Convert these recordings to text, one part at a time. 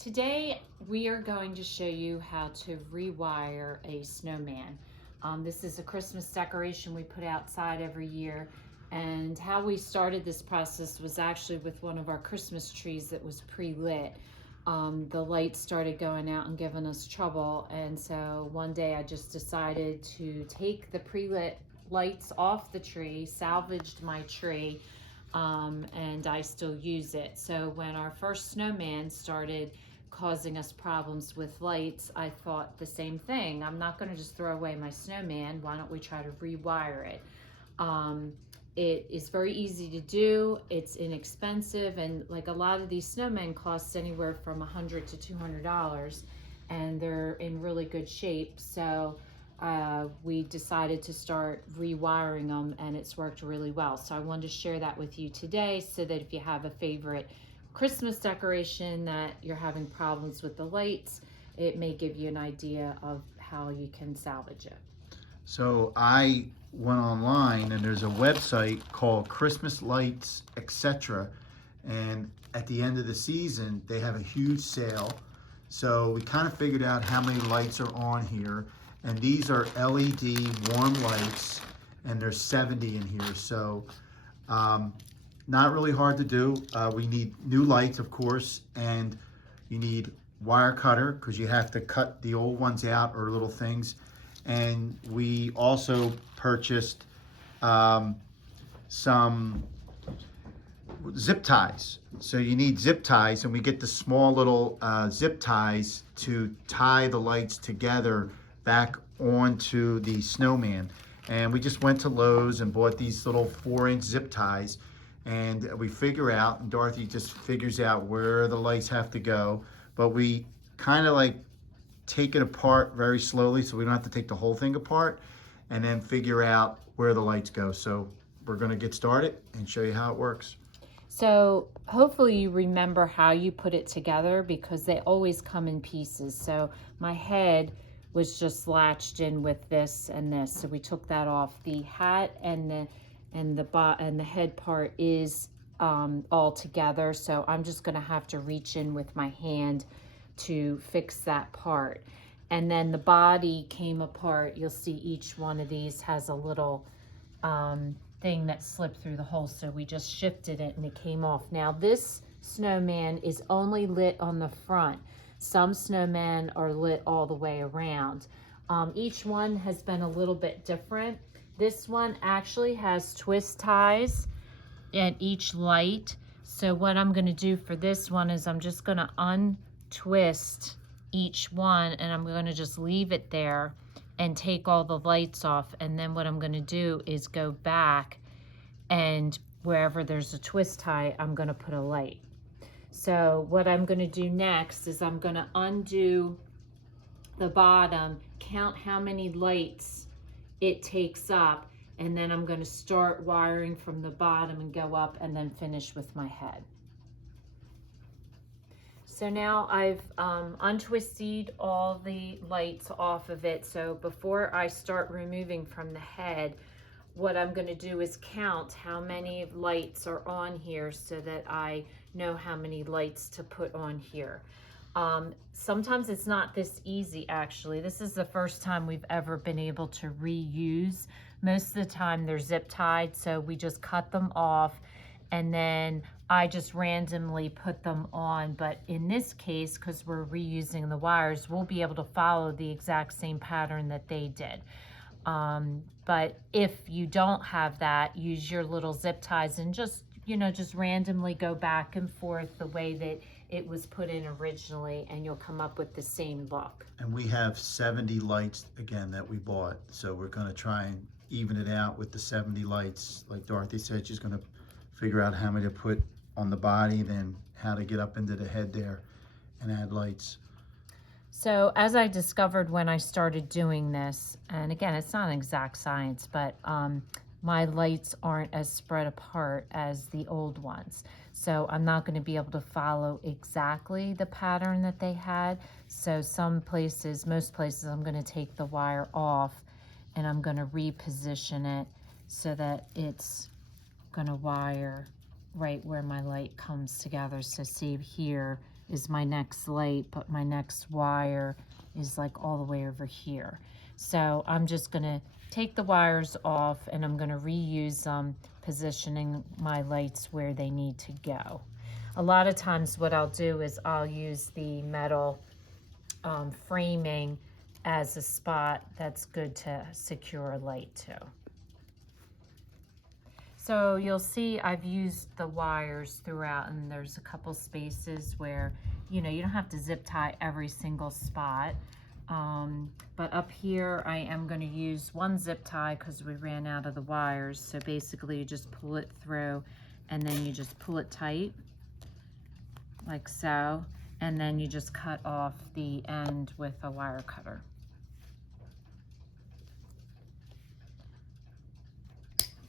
Today we are going to show you how to rewire a snowman. This is a Christmas decoration we put outside every year, and how we started this process was actually with one of our Christmas trees that was pre-lit. The lights started going out and giving us trouble, and so one day I just decided to take the pre-lit lights off the tree, salvaged my tree, and I still use it. So when our first snowman started causing us problems with lights, I thought the same thing. I'm not going to just throw away my snowman. Why don't we try to rewire it? It is very easy to do. It's inexpensive, and like a lot of these snowmen cost anywhere from $100 to $200, and they're in really good shape. So we decided to start rewiring them, and it's worked really well. So I wanted to share that with you today, so that if you have a favorite Christmas decoration that you're having problems with the lights, it may give you an idea of how you can salvage it. So I went online and there's a website called Christmas Lights, etc. And at the end of the season, they have a huge sale. So we kind of figured out how many lights are on here. And these are LED warm lights, and there's 70 in here. So not really hard to do. We need new lights, of course, and you need wire cutter because you have to cut the old ones out or little things. And we also purchased some zip ties. So you need zip ties, and we get the small little zip ties to tie the lights together back onto the snowman. And we just went to Lowe's and bought these little 4-inch zip ties, and we figure out, and Dorothy just figures out where the lights have to go, but we kind of like take it apart very slowly so we don't have to take the whole thing apart, and then figure out where the lights go. So we're going to get started and show you how it works. So hopefully you remember how you put it together, because they always come in pieces. So my head was just latched in with this and this, so we took that off. The hat and the head part is all together, so I'm just going to have to reach in with my hand to fix that part. And then the body came apart. You'll see each one of these has a little thing that slipped through the hole, so we just shifted it and it came off. Now this snowman is only lit on the front. Some snowmen are lit all the way around. Each one has been a little bit different. This one actually has twist ties at each light. So what I'm going to do for this one is I'm just going to untwist each one, and I'm going to just leave it there and take all the lights off. And then what I'm going to do is go back, and wherever there's a twist tie, I'm going to put a light. So what I'm going to do next is I'm going to undo the bottom, count how many lights it takes up, and then I'm going to start wiring from the bottom and go up, and then finish with my head. So now I've untwisted all the lights off of it. So before I start removing from the head, what I'm going to do is count how many lights are on here, so that I know how many lights to put on here. Sometimes it's not this easy, actually. This is the first time we've ever been able to reuse. Most of the time they're zip tied, so we just cut them off, and then I just randomly put them on. But in this case, because we're reusing the wires, we'll be able to follow the exact same pattern that they did. But if you don't have that, use your little zip ties and just randomly go back and forth the way that it was put in originally, and you'll come up with the same look. And we have 70 lights again that we bought, so we're going to try and even it out with the 70 lights. Like Dorothy said, she's going to figure out how many to put on the body, then how to get up into the head there and add lights. So as I discovered when I started doing this, and again, it's not an exact science, but my lights aren't as spread apart as the old ones. So I'm not going to be able to follow exactly the pattern that they had. So some places, most places, I'm going to take the wire off, and I'm going to reposition it so that it's going to wire right where my light comes together. So see here, is my next light, but my next wire is like all the way over here. So I'm just gonna take the wires off and I'm gonna reuse them, positioning my lights where they need to go. A lot of times what I'll do is I'll use the metal framing as a spot that's good to secure a light to. So you'll see I've used the wires throughout, and there's a couple spaces where, you know, you don't have to zip tie every single spot. But up here I am going to use one zip tie because we ran out of the wires. So basically you just pull it through and then you just pull it tight like so, and then you just cut off the end with a wire cutter.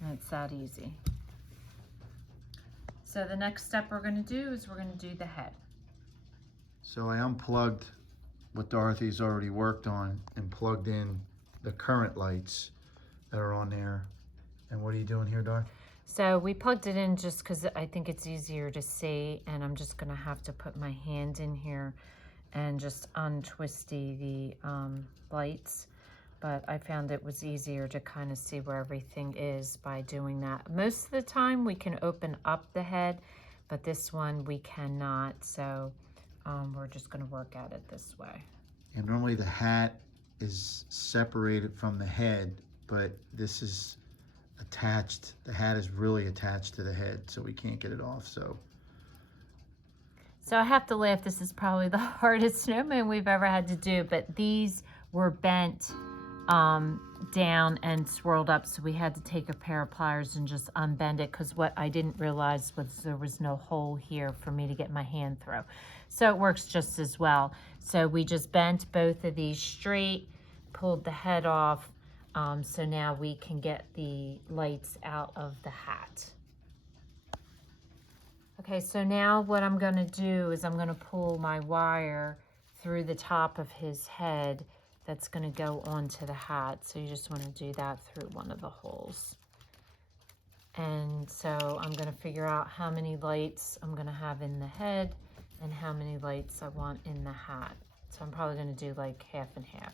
And it's that easy. So the next step we're going to do is we're going to do the head. So I unplugged what Dorothy's already worked on and plugged in the current lights that are on there. And what are you doing here, Dorothy? So we plugged it in just because I think it's easier to see, and I'm just going to have to put my hand in here and just untwisty the lights. But I found it was easier to kind of see where everything is by doing that. Most of the time we can open up the head, but this one we cannot. So we're just going to work at it this way. And normally the hat is separated from the head, but this is attached. The hat is really attached to the head, so we can't get it off. So I have to laugh. This is probably the hardest snowman we've ever had to do, but these were bent down and swirled up, so we had to take a pair of pliers and just unbend it, because what I didn't realize was there was no hole here for me to get my hand through. So it works just as well. So we just bent both of these straight, pulled the head off, so now we can get the lights out of the hat. Okay, so now what I'm going to do is I'm going to pull my wire through the top of his head that's going to go onto the hat. So you just want to do that through one of the holes. And so I'm going to figure out how many lights I'm going to have in the head and how many lights I want in the hat. So I'm probably going to do like half and half.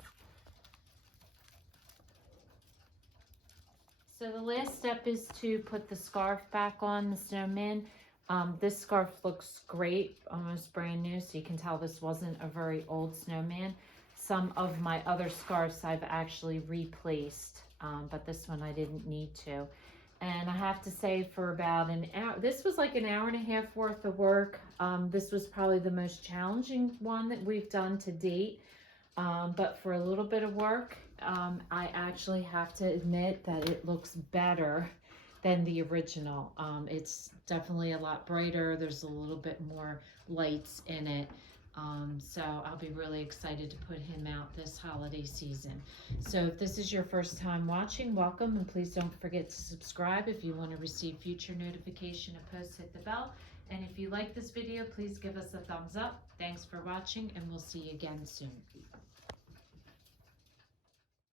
So the last step is to put the scarf back on the snowman. This scarf looks great, almost brand new, so you can tell this wasn't a very old snowman. Some of my other scarves I've actually replaced, but this one I didn't need to. And I have to say, for about an hour, this was like an hour and a half worth of work. This was probably the most challenging one that we've done to date. But for a little bit of work, I actually have to admit that it looks better than the original. It's definitely a lot brighter. There's a little bit more lights in it. So I'll be really excited to put him out this holiday season. So if this is your first time watching, welcome, and please don't forget to subscribe. If you want to receive future notification of posts, hit the bell. And if you like this video, please give us a thumbs up. Thanks for watching, and we'll see you again soon.